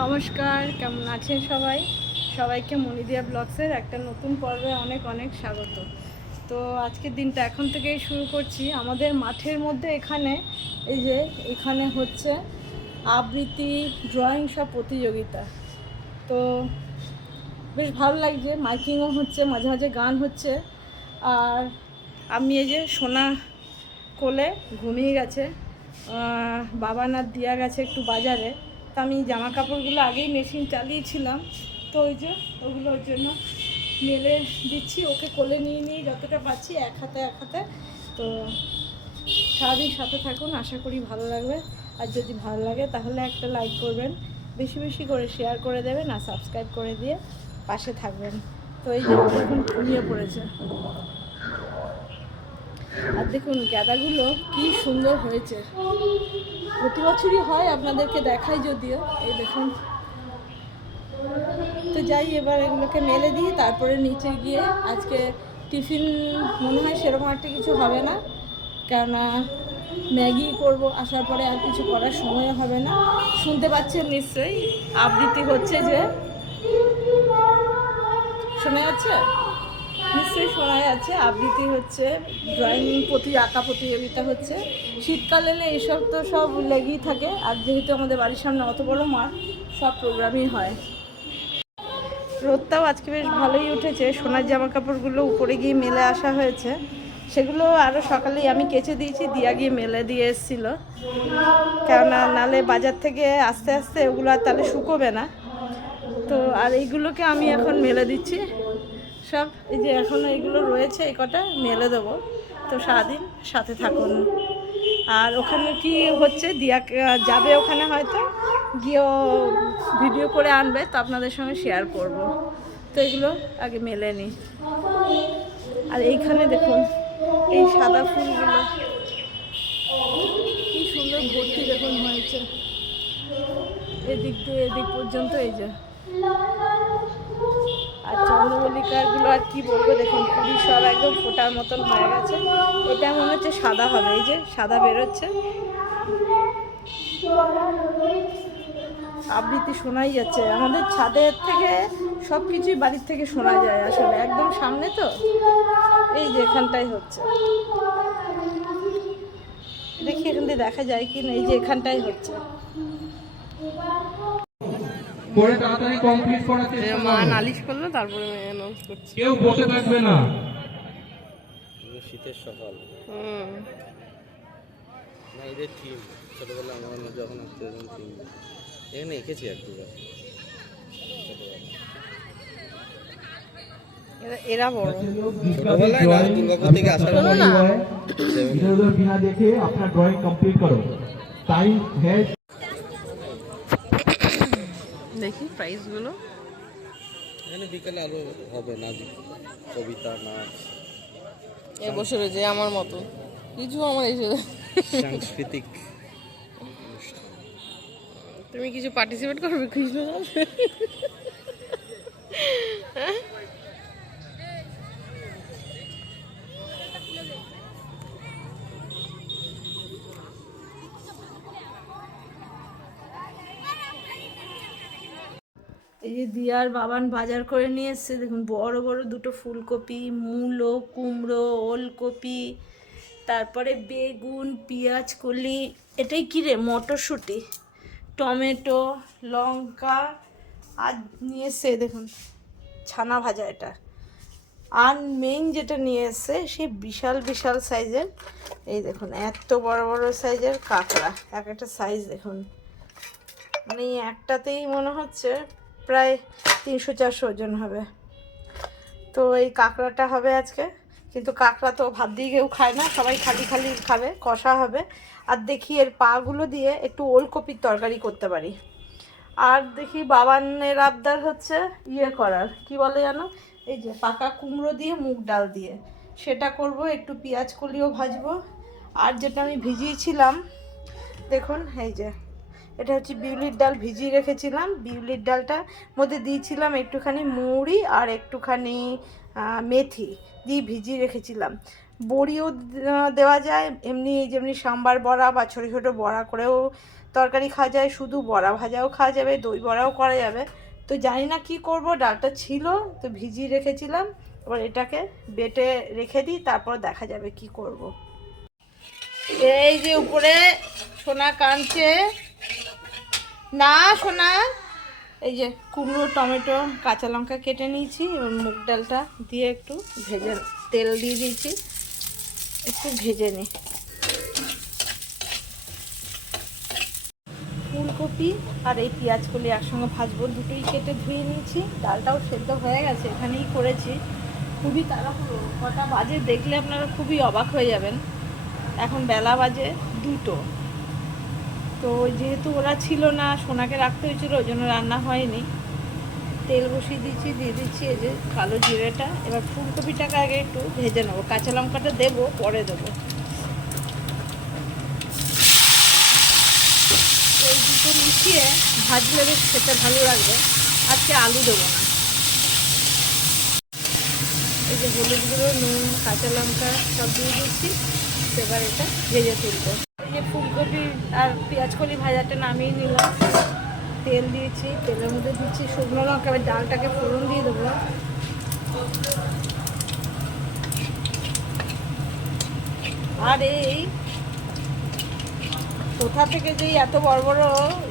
নমস্কার, কেমন আছেন সবাই? সবাইকে মনিদিয়া ব্লগসের একটা নতুন পর্বে অনেক অনেক স্বাগত। তো আজকের দিনটা এখন থেকেই শুরু করছি। আমাদের মাঠের মধ্যে এখানে, এই যে এখানে হচ্ছে আবৃত্তি ড্রয়িং সব প্রতিযোগিতা। তো বেশ ভালো লাগছে, মাইকিংও হচ্ছে, মাঝে মাঝে গান হচ্ছে। আর আমি এই যে সোনা কোলে ঘুমিয়ে গেছে বাবা না দিয়া গেছে একটু বাজারে। তো আমি জামা কাপড়গুলো আগেই মেশিন চালিয়েছিলাম। তো ওই যে ওগুলোর জন্য মেলে দিচ্ছি, ওকে কোলে নিয়ে নিয়ে যতটা পাচ্ছি এক হাতে এক হাতে। তো সারাদিন সাথে থাকুন, আশা করি ভালো লাগবে। আর যদি ভালো লাগে তাহলে একটা লাইক করবেন, বেশি বেশি করে শেয়ার করে দেবেন আর সাবস্ক্রাইব করে দিয়ে পাশে থাকবেন। তো এই ঘুমিয়ে পড়েছে। আর দেখুন গাঁদাগুলো কি সুন্দর হয়েছে। প্রতি বছরই হয় আপনাদেরকে দেখাই যদিও, এই দেখুন। তো যাই, এবার এগুলোকে মেলে দিই, তারপরে নিচে গিয়ে আজকে টিফিন মনে হয় সেরকম একটা কিছু হবে না, কেননা ম্যাগি করব আসার পরে আর কিছু করার সময় হবে না। শুনতে পাচ্ছেন নিশ্চয়ই, আবৃত্তি হচ্ছে যে। শোনা যাচ্ছে? নিশ্চয়ই শোনা যাচ্ছে আবৃত্তি হচ্ছে ড্রয়িং প্রতি, আঁকা প্রতিযোগিতা হচ্ছে। শীতকাল এলে এইসব তো সব লেগেই থাকে। আর যেহেতু আমাদের বাড়ির সামনে অত বড় মাঠ, সব প্রোগ্রামই হয়। রোদটাও আজকে বেশ ভালোই উঠেছে। সোনার জামা কাপড়গুলো উপরে গিয়ে মেলে আসা হয়েছে। সেগুলো আরও সকালেই আমি কেচে দিয়েছি, দিয়া গিয়ে মেলে দিয়ে এসেছিল। কেননা নালে বাজার থেকে আস্তে আস্তে ওগুলো আর তাহলে শুকোবে না। তো আর এইগুলোকে আমি এখন মেলে দিচ্ছি। সব এই যে এখনও এইগুলো রয়েছে এই কটা, মেলে দেবো। তো সারাদিন সাথে থাকুন। আর ওখানে কি হচ্ছে, দিয়া যাবে ওখানে হয়তো? গিয়েও ভিডিও করে আনবে, তো আপনাদের সঙ্গে শেয়ার করব। তো এগুলো আগে মেলে নিই আর এইখানে দেখুন, এই সাদা ফুলগুলো। কি সুন্দর ভর্তি দেখুন হয়েছে। এদিক দিয়ে এদিক পর্যন্ত এই যে। আর চন্দ্রমল্লিকাগুলো আর কি বলব, দেখুন খুবই সব একদম ফোটার মতন হয়ে গেছে। এটা মনে হচ্ছে সাদা হবে, এই যে সাদা বেরোচ্ছে। আবৃত্তি শোনাই যাচ্ছে। আমাদের ছাদের থেকে সব কিছুই বাড়ির থেকে শোনা যায় আসলে, একদম সামনে তো। এই যে এখানটাই হচ্ছে। দেখি এখান থেকে দেখা যায় কি না এই যে এখানটাই হচ্ছে। করে তাড়াতাড়ি কমপ্লিট করার চেষ্টা করো। মা নালিশ করল তারপরে অ্যানাউন্স করছি। কেউ বসে থাকবে না। শীতের সকাল। হুম। না এদের টিম ছোটবেলা যখন আসতে টিম এখানে এঁকেছি আর কি। এরা বড়। থেকে আসার বিনা দেখে আপনার ড্রয়িং কমপ্লিট করো। টাইম দেখি প্রাইসগুলো এখানে বিকেলে আরও হবে নাচ কবিতা নাচ। এ বসে রয়েছে আমার মতো। কিছু আমার এসে সাংস্কৃতিক তুমি কিছু পার্টিসিপেট করবে কৃষ্ণ? এই যে দিয়ার বাবান বাজার করে নিয়ে এসছে, দেখুন বড় বড় দুটো ফুলকপি, মূলো, কুমড়ো, ওলকপি, তারপরে বেগুন, পেঁয়াজ, কলি, এটাই কি রে, মটরশুঁটি, টমেটো, লঙ্কা, আর নিয়ে এসছে দেখুন, ছানা ভাজা এটা। আর মেইন যেটা নিয়ে এসছে, সে বিশাল বিশাল সাইজের, এই দেখুন, এত বড় বড় সাইজের কাঁকড়া, এক একটা সাইজ দেখুন। মানে একটাতেই মনে হচ্ছে প্রায় তিনশো চারশো ওজন হবে। তো এই কাঁকড়াটা হবে আজকে। কিন্তু কাঁকড়া তো ভাত দিয়ে কেউ খায় না, সবাই খালি খালি খাবে, কষা হবে। আর দেখি এর পাগুলো দিয়ে একটু ওলকপির তরকারি করতে পারি। আর দেখি বাবানের আবদার হচ্ছে ইয়ে করার, কি বলে জানো? এই যে পাকা কুমড়ো দিয়ে মুগ ডাল দিয়ে। সেটা করব, একটু পেঁয়াজ কলিও ভাজবো। আর যেটা আমি ভিজিয়েছিলাম, দেখুন, এই যে এটা হচ্ছে বিউলির ডাল ভিজিয়ে রেখেছিলাম। বিউলির ডালটার মধ্যে দিয়েছিলাম একটুখানি মুড়ি আর একটুখানি মেথি দিয়ে ভিজিয়ে রেখেছিলাম। বড়িও দেওয়া যায়, এমনি যেমনি সাম্বার বড়া বা ছোটো ছোটো বড়া করেও তরকারি খাওয়া যায়, শুধু বড়া ভাজাও খাওয়া যাবে, দই বড়াও করা যাবে। তো জানি না কি করব, ডালটা ছিল তো ভিজিয়ে রেখেছিলাম। এবার এটাকে বেটে রেখে দিই, তারপর দেখা যাবে কি করব। এই যে উপরে সোনা কাঁদছে না, সোনা। এই যে কুমড়ো, টমেটো, কাঁচা লঙ্কা কেটে নিয়েছি, এবার মুগ ডালটা দিয়ে একটু ভেজে, তেল দিয়ে দিয়েছি। একটু ভেজে নিই ফুলকপি আর এই পেঁয়াজকলি একসঙ্গে ভাজবো, দুটোই কেটে ধুয়ে নিয়েছি। ডালটাও সেদ্ধ হয়ে গেছে, এখানেই করেছি। খুবই তাড়াহুড়ো, কটা বাজে দেখলে আপনারা খুবই অবাক হয়ে যাবেন। এখন বেলা বাজে দুটো। তো যেহেতু ওরা ছিল না, সোনাকে রাখতে হয়েছিল, ওই জন্য রান্না হয়নি। তেল বসিয়ে দিচ্ছি, দিয়ে দিচ্ছি এই যে কালো জিরেটা। এবার ফুলকপিটাকে আগে একটু ভেজে নেব। কাঁচা লঙ্কাটা দেবো, পরে দেবো। এই দুটো মিশিয়ে ভাজলে বেশ খেতে ভালো লাগবে। আজকে আলু দেবো না। এই যে হলুদ গুঁড়ো, নুন, কাঁচা লঙ্কা সব দিয়ে দিচ্ছি। এবার এটা ভেজে তুলবো। যে ফুলকপি আর পেঁয়াজকলি ভাজাটা নামিয়ে নিলাম। তেল দিয়েছি, তেলের মধ্যে দিচ্ছি শুকনো লঙ্কা, এবার ডালটাকে ফোড়ন দিয়ে দেবো। আর এই কোথা থেকে যে এত বড় বড়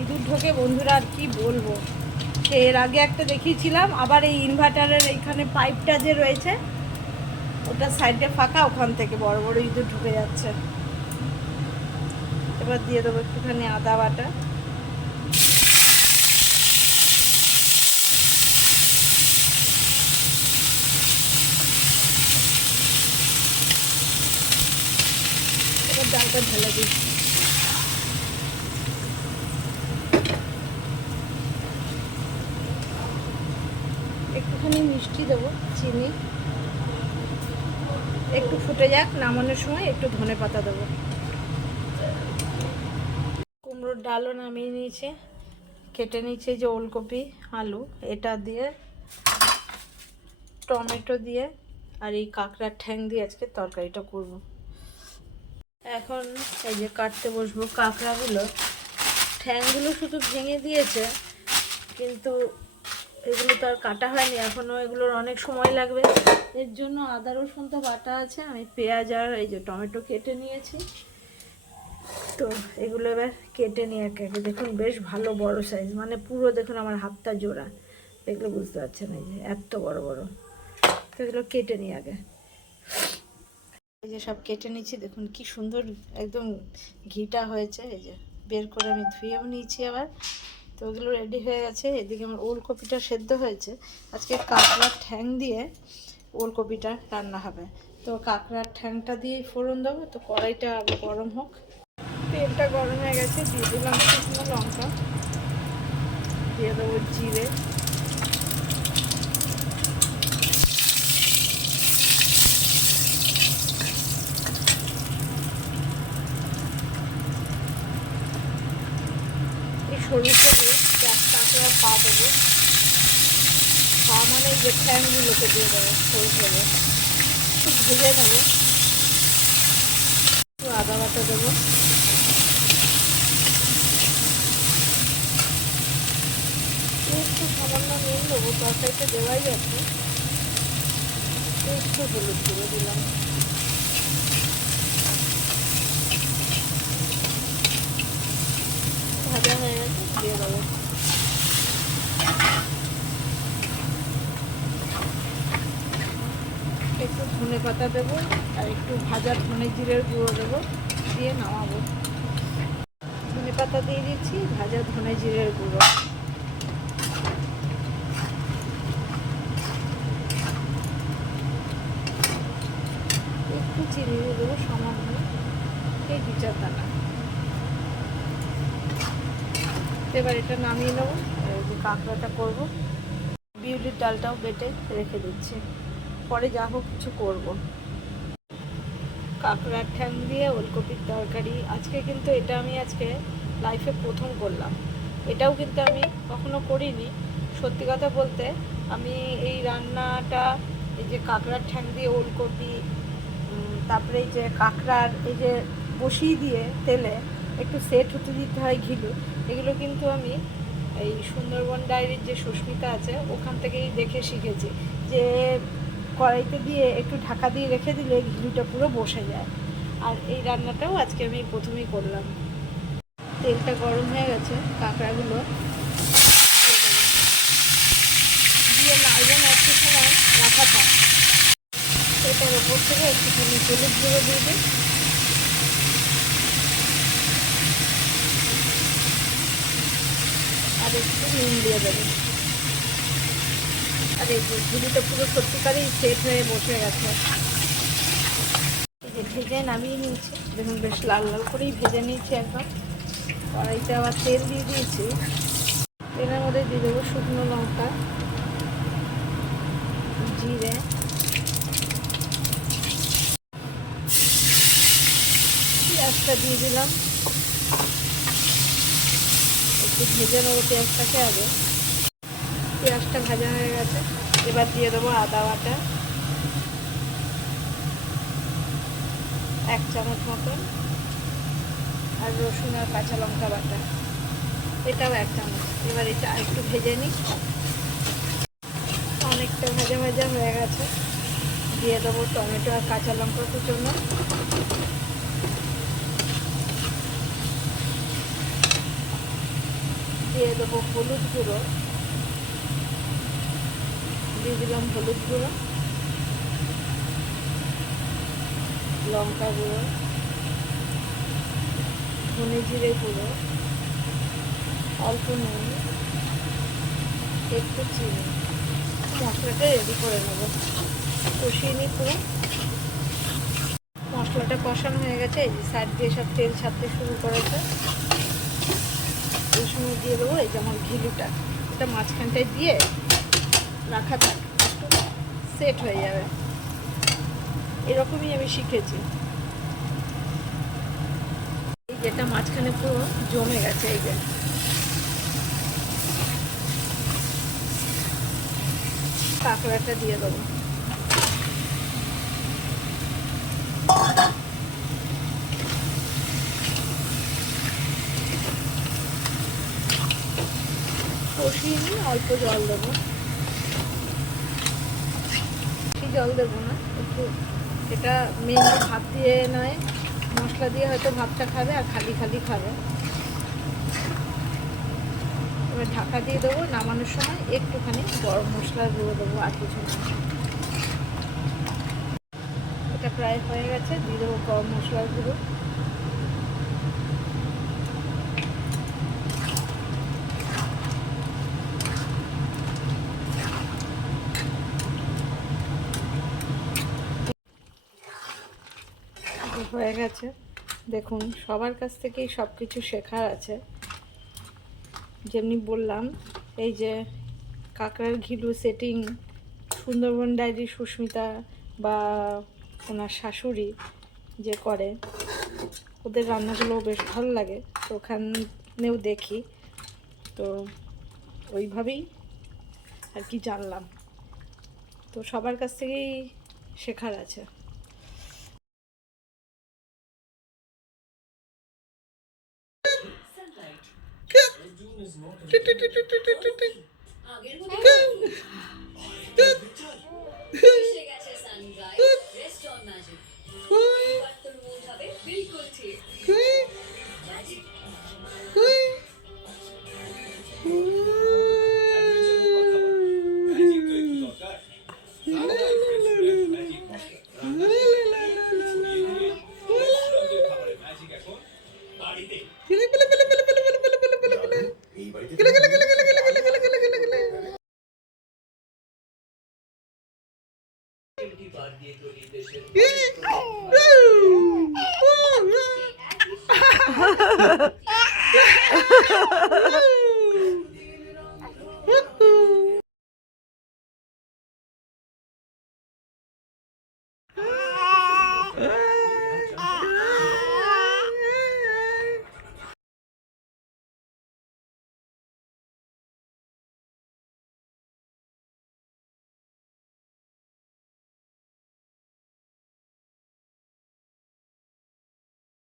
ইঁদুর ঢোকে বন্ধুরা, আর কি বলব? সে এর আগে একটা দেখিয়েছিলাম, আবার এই ইনভার্টারের এইখানে পাইপটা যে রয়েছে, ওটা সাইডে ফাঁকা, ওখান থেকে বড় বড় ইঁদুর ঢুকে যাচ্ছে। এবার দিয়ে দেবো একটুখানি আদা বাটা। এবার ডালটা ঢেলে দিই। একটুখানি মিষ্টি দেবো, চিনি। একটু ফুটে যাক, নামানোর সময় একটু ধনে পাতা দেবো। ডালও নামিয়ে নিয়েছে, কেটে নিয়েছে যে ওলকপি, আলু, এটা দিয়ে, টমেটো দিয়ে আর এই কাঁকড়ার ঠ্যাং দিয়ে আজকে তরকারিটা করব। এখন এই যে কাটতে বসবো কাঁকড়াগুলো। ঠ্যাংগুলো শুধু ভেঙে দিয়েছে, কিন্তু এগুলো তো আর কাটা হয়নি এখনও এগুলোর অনেক সময় লাগবে। এর জন্য আদা, রসুন তো বাটা আছে, আমি পেঁয়াজ আর এই যে টমেটো কেটে নিয়েছি। তো এগুলো এবার কেটে নিয়ে একে একে। দেখুন, বেশ ভালো বড় সাইজ মানে পুরো দেখুন আমার হাতটা জোড়া। এগুলো বুঝতে পারছেন এই যে, এত বড় বড়। তো এগুলো কেটে নিই আগে। এই যে সব কেটে নিচ্ছি। দেখুন কি সুন্দর একদম ঘিটা হয়েছে। এই যে বের করে আমি ধুয়েও নিয়েছি আবার। তো ওগুলো রেডি হয়ে গেছে। এদিকে আমার ওলকপিটা সেদ্ধ হয়েছে। আজকে কাঁকড়ার ঠ্যাং দিয়ে ওলকপিটা রান্না হবে। তো কাঁকড়ার ঠ্যাংটা দিয়েই ফোড়ন দেবো। তো কড়াইটা গরম হোক। তেলটা গরম হয়ে গেছে, দিয়ে দিলাম শুকনো লঙ্কা। দিয়ে দেবো জিরে। এই সরু সরু চার কাঁকড়া পা দেবো। পা মানে যে ফ্যানগুলোকে দিয়ে দেবো সরু সরু একটু ভেজে নেব। একটু আদা বাটা দেবো একটু সামান্য নুন দেবো তরকারিতে দেওয়াই আছে। একটু হলুদ গুঁড়ো দিলাম। ভাজা হয়ে গেছে, দিয়ে দেবো। একটু ধনে পাতা দেবো আর একটু ভাজা ধনে জিরের গুঁড়ো দেবো, দিয়ে নামাবো। ধনে পাতা দিয়ে দিচ্ছি, ভাজা ধনে জিরের গুঁড়ো একটু চিনি দিয়ে দেবো সামান্য এই দু দানা। এবার এটা নামিয়ে নেব যে কাঁকড়াটা করব। বিউলির ডালটাও বেটে রেখে দিচ্ছি। পরে যা হোক কিছু করব। কাঁকড়ার ঠ্যাং দিয়ে ওলকপির তরকারি, আজকে কিন্তু এটা আমি আজকে লাইফে প্রথম করলাম। এটাও কিন্তু আমি কখনো করিনি। সত্যি কথা বলতে, আমি এই রান্নাটা, এই যে কাঁকড়ার ঠ্যাং দিয়ে ওলকপি তারপরে এই যে কাঁকড়ার এই যে বসিয়ে দিয়ে তেলে একটু সেট হতে দিতে হয় ঘিলু। এগুলো কিন্তু আমি এই সুন্দরবন ডায়েরির যে সুস্মিতা আছে, ওখান থেকেই দেখে শিখেছি যে কড়াইতে দিয়ে একটু ঢাকা দিয়ে রেখে দিলে ঘিলুটা পুরো বসে যায়। আর এই রান্নাটাও আজকে আমি প্রথমেই করলাম। তেলটা গরম হয়ে গেছে, কাঁকড়াগুলো দিয়ে নাড়বেন একটু সময়, রাখা থাক। ওপর থেকে একটুখানি হলুদ গুঁড়ো দিয়ে দিন আর একটু নুন দিয়ে দেবেন আর এই ঝুড়িটা পুরো সত্যিকারই সেট হয়ে বসে গেছে। যে ভেজে নামিয়ে নিয়েছি। দেখুন, বেশ লাল লাল করেই ভেজে নিয়েছি একদম কড়াইতে আবার তেল দিয়ে দিয়েছি। তেলের মধ্যে দিয়ে দেবো শুকনো লঙ্কা, জিরে পেঁয়াজটা দিয়ে দিলাম। একটু ভেজে নেব পেঁয়াজটাকে আগে। পেঁয়াজটা ভাজা হয়ে গেছে। এবার দিয়ে দেবো আদা বাটা। এক চামচ মতন। আর রসুন আর কাঁচা লঙ্কা বাটা। এটাও এক চামচ। এবার এটা একটু ভেজে নিই। অনেকটা ভাজা ভাজা হয়ে গেছে। দিয়ে দেবো টমেটো আর কাঁচা লঙ্কা কুচোনো। দিয়ে দেবো হলুদ গুঁড়ো। দিয়ে দিলাম হলুদ গুঁড়ো। লঙ্কা গুঁড়ো। ধনে জিরে গুঁড়ো। অল্প নুন। একটু চিনি। মশলাটা রেডি করে নেব। কষিয়ে নিই পুরো। মশলাটা কষানো হয়ে গেছে। এই যে সাইড দিয়ে সব তেল ছাড়তে শুরু করেছে। সময় দিয়ে দেবো, এই যেমন ঘিলুটা। এটা মাঝখানটায় দিয়ে রাখা থাক, সেট হয়ে যাবে। এরকমই আমি শিখেছি। এই যেটা মাঝখানে পুরো জমে গেছে, এই যে। কাঁকড়াটা দিয়ে দেবো। কষিয়ে নিয়ে অল্প জল দেবো। বেশি জল দেবো না, একটু এটা মেনলি ভাত দিয়ে নয়, মশলা দিয়ে হয়তো ভাতটা খাবে আর খালি খালি খাবে। এবার ঢাকা দিয়ে দেবো নামানোর সময় একটুখানি গরম মশলার গুঁড়ো দেবো আর কিছু এটা প্রায় হয়ে গেছে, দিয়ে দেবো গরম মশলার গুঁড়ো এটা হয়ে গেছে। দেখুন, সবার কাছ থেকেই সব কিছু শেখার আছে। যেমনি বললাম, এই যে কাঁকড়ার ঘিলু সেটিং সুন্দরবন ডায়েরি সুস্মিতা বা ওনার শাশুড়ি যে করে, ওদের রান্নাগুলো বেশ ভালো লাগে। তো ওখানেও দেখি। তো ওইভাবেই আর কি জানলাম। তো সবার কাছ থেকেই শেখার আছে। এসে Woo!